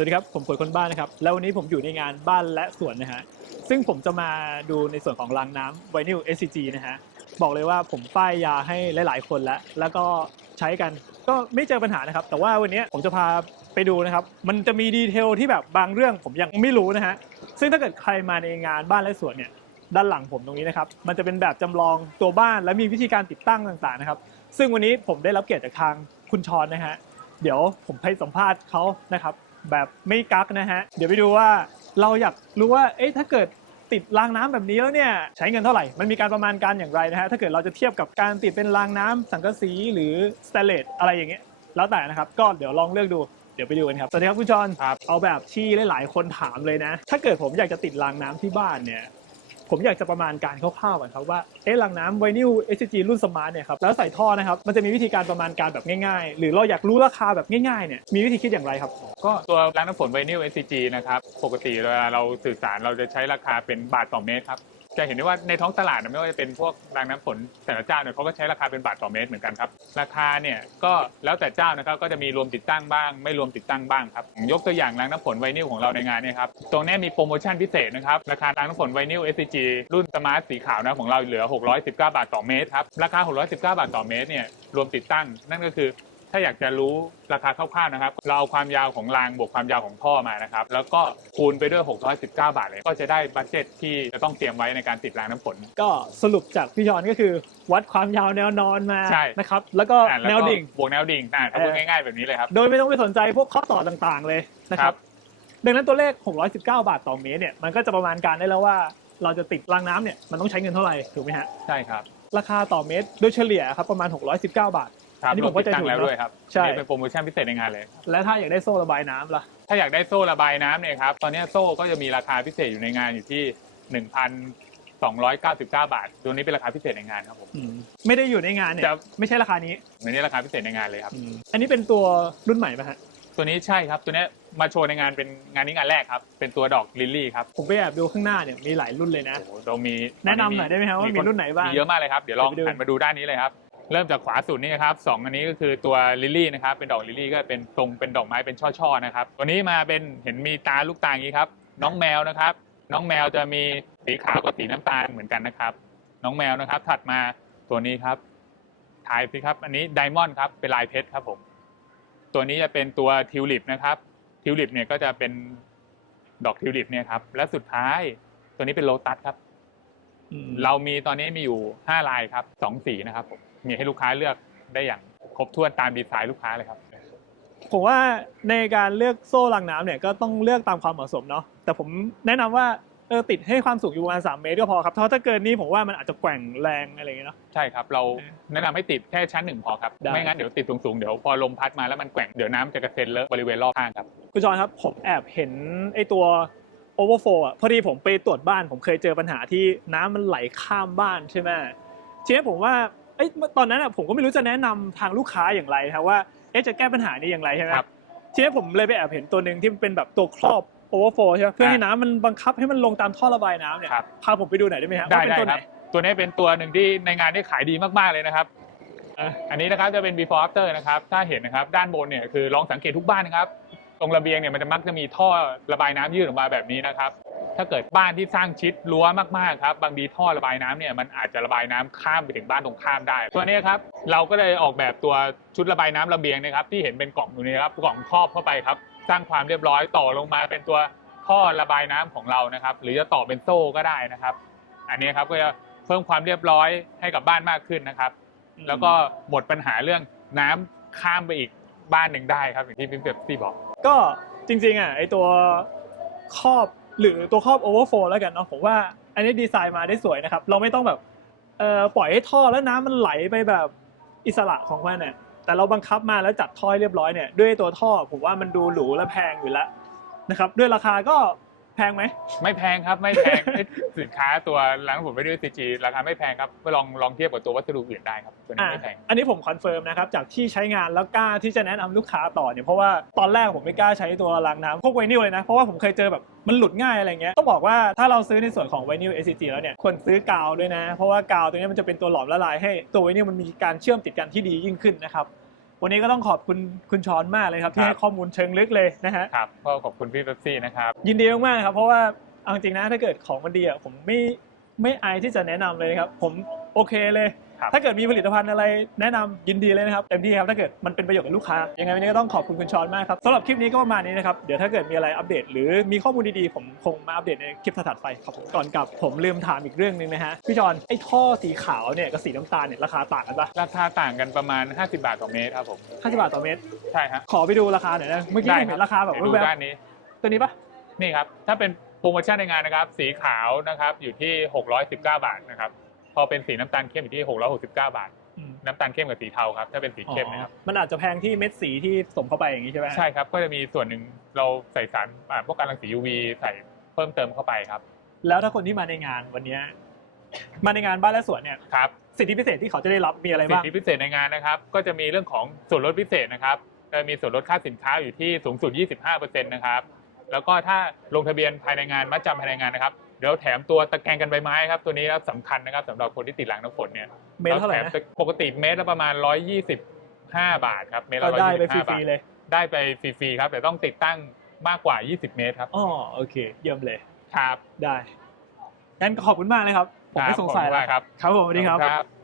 วัสดีครับ ผมฝนคนบ้านนะครับ แล้ววันนี้ผมอยู่ในงานบ้านและสวนนะฮะ ซึ่งผมจะมาดูในส่วนของรางน้ำไวนิล SCG นะฮะ บอกเลยว่าผมป้ายยาให้หลาย ๆ คนแล้ว แล้วก็ใช้กันก็ไม่เจอปัญหานะครับ แต่ว่าวันนี้ผมจะพาไปดูนะครับ มันจะมีดีเทลที่แบบบางเรื่องผมยังไม่รู้นะฮะ ซึ่งถ้าเกิดใครมาในงานบ้านและสวนเนี่ยด้านหลังผมตรงนี้นะครับ มันจะเป็นแบบจำลองตัวบ้านและมีวิธีการติดตั้งต่างๆนะครับ ซึ่งวันนี้ผมได้รับเกียรติจากทางคุณชอนนะฮะ เดี๋ยวผมให้สัมภาษณ์เขานะครับ แบบไม่กักนะฮะ เดี๋ยวไปดูว่าเราอยากรู้ว่า เอ๊ะถ้าเกิดติดรางน้ำแบบนี้แล้วเนี่ยใช้เงินเท่าไหร่ มันมีการประมาณการอย่างไรนะฮะ ถ้าเกิดเราจะเทียบกับการติดเป็นรางน้ำสังกะสีหรือสเตนเลสอะไรอย่างเงี้ย แล้วแต่นะครับ ก็เดี๋ยวลองเลือกดู เดี๋ยวไปดูกันครับ สวัสดีครับคุณจอนครับ เอาแบบที่หลายๆคนถามเลยนะ ถ้าเกิดผมอยากจะติดรางน้ำที่บ้านเนี่ย ผมอยากจะประมาณการคร่าวๆก่อนครับว่าเอ๊ะลังน้ำไวนิล SCG รุ่นสมาร์ทเนี่ยครับแล้วใส่ท่อนะครับมันจะมีวิธีการประมาณการแบบง่ายๆ หรือเราอยากรู้ราคาแบบง่ายๆเนี่ยมีวิธีคิดอย่างไรครับ ก็ตัวล้างน้ำฝนไวนิล SCG นะครับปกติเวลาเราสื่อสารเราจะใช้ราคาเป็นบาทต่อเมตรครับ จะเห็นได้ว่าในท้องตลาดไม่ว่าจะเป็นพวกรางน้ำฝนแต่ละเจ้าเนี่ยเขาก็ใช้ราคาเป็นบาทต่อเมตรเหมือนกันครับ ราคาเนี่ยก็แล้วแต่เจ้านะครับก็จะมีรวมติดตั้งบ้าง ไม่รวมติดตั้งบ้างครับยกตัวอย่างรางน้ำฝนไวนิลของเราในงานเนี่ยครับตรงนี้มีโปรโมชั่นพิเศษนะครับราคารางน้ำฝนไวนิล SCG รุ่นสมาร์ทสีขาวนะของเราเหลือ 619 บาทต่อเมตรครับราคา 619 บาทต่อเมตรเนี่ยรวมติดตั้งนั่นก็คือ ถ้าอยากจะรู้ราคาคร่าวๆนะครับ เราเอาความยาวของรางบวกความยาวของท่อมานะครับ แล้วก็คูณไปด้วย 619 บาทเลย ก็จะได้บัตเจ็ตที่จะต้องเตรียมไว้ในการติดรางน้ำฝน ก็สรุปจากพี่จอนก็คือวัดความยาวแนวนอนมาใช่ นะครับ แล้วก็อะล้แนวดิ่ง บวกแนวดิ่งอะถ้าพูดเออง่ายๆแบบนี้เลยครับ โดยไม่ต้องไปสนใจพวกข้อต่อต่างๆเลยนะคครัรับบดังนั้นตัวเลข 619 บาทต่อเมตรเนี่ยมันก็จะประมาณการได้แล้วว่าเราจะติดรางน้ำเนี่ยมันต้องใช้เงินเท่าไหร่ถูกไหมฮะ ใช่ครับ ราคาต่อเมตรโดยเฉลี่ยครับประมาณ 619 บาทครับ อันนี้รผวมมเข้าติดใจตั้งถูกแล้วเนอะด้วยครับใช่นี่เป็นโปรโมชั่นพิเศษในงานเลย และถ้าอยากได้โซ่ระบายน้ำล่ะ ถ้าอยากได้โซ่ระบายน้ำเนี่ยครับ ตอนนี้โซ่ก็จะมีราคาพิเศษอยู่ในงานอยู่ที่1,299บาท ตัวนี้เป็นราคาพิเศษในงานครับผมอืมไม่ได้อยู่ในงานเนี่ยจะไม่ใช่ราคานี้อันนี้ราคาพิเศษในงานเลยครับอืมอันนี้เป็นตัวรุ่นใหม่ไหมฮะ ตัวนี้ใช่ครับ ตัวนี้มาโชว์ในงานเป็นงานนี้งานแรกครับ เป็นตัวดอกลิลลี่ครับ ผมไปแอบดูข้างหน้าเนี่ยมีหลายรุ่นเลยนะโอ้โหเรามีแนะนำหน่อยได้ไหมครับว่ามีรุ่นไหนบ้างมีเยอะมากเลยครับ เดี๋ยวลองเดี๋ยวไปดูหันมาดูด้านนี้เลยครับ เริ่มจากขวาสุดนี่ครับสองอันนี้ก็คือตัวลิลลี่นะครับเป็นดอกลิลลี่ก็เป็นทรงเป็นดอกไม้เป็นช่อๆนะครับตัวนี้มาเป็นเห็นมีตาลูกตาอย่างนี้ครับ น้องแมวนะครับ น้องแมวจะมีสีขาวกับสีน้ำตาลเหมือนกันนะครับ น้องแมวนะครับ ถัดมาตัวนี้ครับทายสิครับ อันนี้ไดมอนด์ครับเป็นลายเพชรครับผมตัวนี้จะเป็นตัวทิวลิปนะครับทิวลิปเนี่ยก็จะเป็นดอกทิวลิปเนี่ยครับและสุดท้ายตัวนี้เป็นโลตัสครับอืมเรามีตอนนี้มีอยู่5ลายครับสองสีนะครับผม มีให้ลูกค้าเลือกได้อย่างครบถ้วนตามดีไซน์ลูกค้าเลยครับ ผมว่าในการเลือกโซ่รางน้ำเนี่ยก็ต้องเลือกตามความเหมาะสมเนาะแต่ผมแนะนำว่าเออติดให้ความสูงอยู่ประมาณ3เมตรก็พอครับเพราะถ้าเกินนี้ผมว่ามันอาจจะแกว่งแรงอะไรอย่างเงี้ยเนาะ ใช่ครับ เราเออแนะนำให้ติดแค่ชั้นหนึ่งพอครับ ได้ ไม่งั้นเดี๋ยวติดสูงๆ เดี๋ยวพอลมพัดมาแล้วมันแกว่ง เดี๋ยวน้ำจะกระเซ็นเลอะบริเวณรอบข้างครับ คุณจอนครับผมแอบเห็นไอตัว overflow อะพอดีผมไปตรวจบ้านผมเคยเจอปัญหาที่น้ำมันไหลข้ามบ้านใช่ไหมทีนี้ผมว่าเอ้ยตอนนั้นอะผมก็ไม่รู้จะแนะนำทางลูกค้าอย่างไรนะครับว่าเอ๊ะจะแก้ปัญหานี้อย่างไรใช่ไหมครับทีนี้ผมเลยไปแอบเห็นตัวหนึ่งที่มันเป็นแบบตัวครอบ overflow ใช่ไหมเพื่อให้น้ำมันบังคับให้มันลงตามท่อระบายน้ำเนี่ยครับพาผมไปดูหน่อยได้ไหมครับได้ว่าเป็นได้ตัวคไหนรับตัวนี้เป็นตัวหนึ่งที่ในงานได้ขายดีมากๆเลยนะครับอะอันนี้นะครับจะเป็น before after นะครับ ถ้าเห็นนะครับ ด้านบนเนี่ยคือลองสังเกตทุกบ้านนะครับ ตรงระเบียงเนี่ยมันจะมักจะมีท่อระบายน้ำยื่นออกมาแบบนี้นะครับ ถ้าเกิดบ้านที่สร้างชิดรั้วมากๆครับ บางทีท่อระบายน้ำเนี่ยมันอาจจะระบายน้ำข้ามไปถึงบ้านตรงข้ามได้ ตัวนี้ครับเราก็เลยออกแบบตัวชุดระบายน้ำระเบียงนะครับที่เห็นเป็นกล่องอยู่นี้ครับกล่องครอบเข้าไปครับ สร้างความเรียบร้อยต่อลงมาเป็นตัวท่อระบายน้ำของเรานะครับ หรือจะต่อเป็นโซ่ก็ได้นะครับ อันนี้ครับก็จะเพิ่มความเรียบร้อยให้กับบ้านมากขึ้นนะครับ แล้วก็หมดปัญหาเรื่องน้ำข้ามไปอีกบ้านหนึ่งได้ครับอย่างที่พี่เบบซี่บอก ก็จริงๆอะไอตัวครอบ หรือตัวครอบ overflow แล้วกันเนาะผมว่าอันนี้ดีไซน์มาได้สวยนะครับ เราไม่ต้องแบบเอ่อปล่อยให้ท่อแล้วน้ำมันไหลไปแบบอิสระของมันเนี่ยแต่เราบังคับมาแล้วจัดท่อเรียบร้อยเนี่ยด้วยตัวท่อผมว่ามันดูหรูและแพงอยู่แล้วนะครับด้วยราคาก็ งไหม ไม่แพงครับไม่แพง สินค้าตัวล้างผมไปด้วยซีจีราคาไม่แพงครับลองลองเทียบกับตัววัสดุอื่นได้ครับตัวนี้อะไม่แพงอันนี้ผมคอนเฟิร์มนะครับจากที่ใช้งานแล้วกล้าที่จะแนะนำลูกค้าต่อเนี่ยเพราะว่าตอนแรกผมไม่กล้าใช้ตัวรางน้ำพวกไวนิลเลยนะเพราะว่าผมเคยเจอแบบมันหลุดง่ายอะไรเงี้ยต้องบอกว่าถ้าเราซื้อในส่วนของไวนิล SCG แล้วเนี่ยควรซื้อกาวด้วยนะ เพราะว่ากาวตัวนี้มันจะเป็นตัวหลอมละลายให้ตัวไวนิลมันมีการเชื่อมติดกันที่ดียิ่งขึ้นนะครับ วันนี้ก็ต้องขอบคุณคุณชอนมากเลยครับ ที่ครับให้ข้อมูลเชิงลึกเลยนะฮะครับก็ขอบคุณพี่เบปซี่นะครับยินดีมากๆครับเพราะว่าเอาจริงนะถ้าเกิดของมันดีอะผมไม่ไม่อายที่จะแนะนำเลยนะครับ ผม โอเคเลย ครับ ถ้าเกิดมีผลิตภัณฑ์อะไรแนะนำยินดีเลยนะครับเต็มที่ครับถ้าเกิดมันเป็นประโยชน์กับลูกค้ายังไงวันนี้ก็ต้องขอบคุณคุณชอนมากครับสำหรับคลิปนี้ก็ประมาณนี้นะครับเดี๋ยวถ้าเกิดมีอะไรอัปเดต หรือมีข้อมูลดีๆผมคงมาอัปเดตในคลิปถัดๆไปครับผมก่อนกลับผมลืมถามอีกเรื่องหนึงนะฮะพี่ชอนไอ้ท่อสีขาวเนี่ยกับสีน้ำตาลเนี่ยราคาต่างกันปะราคาต่างกันประมาณ 50 บาทต่อเมตรครับผม 50บาทต่อเมตร ใช่ฮะขอไปดูราคาหน่อยนะเมื่อกี้ได้ผมเห็นราคาแบบเดี๋ยวดูแวบด้านนี้ ๆตัวนี้ปะนี่ครับ ถ้าเป็นโปรโมชั่นในงานนะครับ สีขาวนะครับ อยู่ที่ 619 บาทนะครับ พอเป็นสีน้ำตาลเข้มอยู่ที่ 669 บาท อืมน้ำตาลเข้มกับสีเทาครับ ถ้าเป็นสีเข้มนะครับอ๋อมันอาจจะแพงที่เม็ดสีที่สมเข้าไปอย่างนี้ใช่ไหมใช่ครับ ก็จะมีส่วนหนึ่งเราใส่สารอ่าพวกการรังสี UV ใส่เพิ่มเติมเข้าไปครับแล้วถ้าคนที่มาในงานวันเนี้ยมาในงานบ้านและสวนเนี่ย ครับ สิทธิพิเศษที่เขาจะได้รับมีอะไรสิทบ้าง ธิพิเศษในงานนะครับ ก็จะมีเรื่องของส่วนลดพิเศษนะครับจะมีส่วนลดค่าสินค้าอยู่ที่สูงสุด 25%นะครับ แล้วก็ถ้าลงทะเบียนภายในงานมัดจำภายในงานนะครับ เดี๋ยวแถมตัวตะแกรงกันใบไม้ครับตัวนี้ครับสำคัญนะครับสำหรับคนที่ติดหลังน้ำฝนเนี่ยเมตรเท่าไหร่แถนะมปกติเมตรละประมาณ 125 บาทครับเมตรก็ละได้ไปฟ125บารีทๆเลยได้ไปฟรีๆครับแต่ต้องติดตั้งมากกว่า 20 เมตรครับอ๋อโอเค เยี่ยมเลยครับได้งั้นก็ขอบคุณมากเลยครับผมไม่สงสัยขอบคุณแล้วมากครับครับผมสวัสดีครับครับ